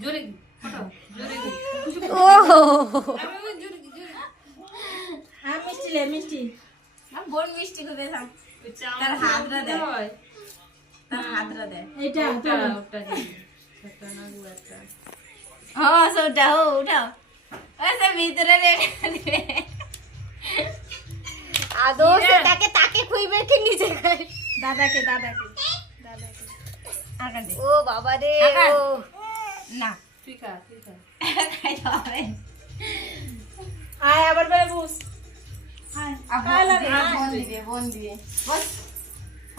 জোরে ফটো জোরে ও হ্যাঁ মিষ্টি লে মিষ্টি বোন মিষ্টি করে থাম তার হাতটা দে হয় তার হাতটা দে এইটা ওটা ওটা ছোট না গুয়াটা হ্যাঁ সবটা হো উঠাও আচ্ছা ভিতরে রেখে আদৌ সে তাকে খুইবে কি নিচে খাই দাদাকে ও বাবা রে ও না তুই খা খাইতে হবে আয় আবার বেবুস বোন দিবে বস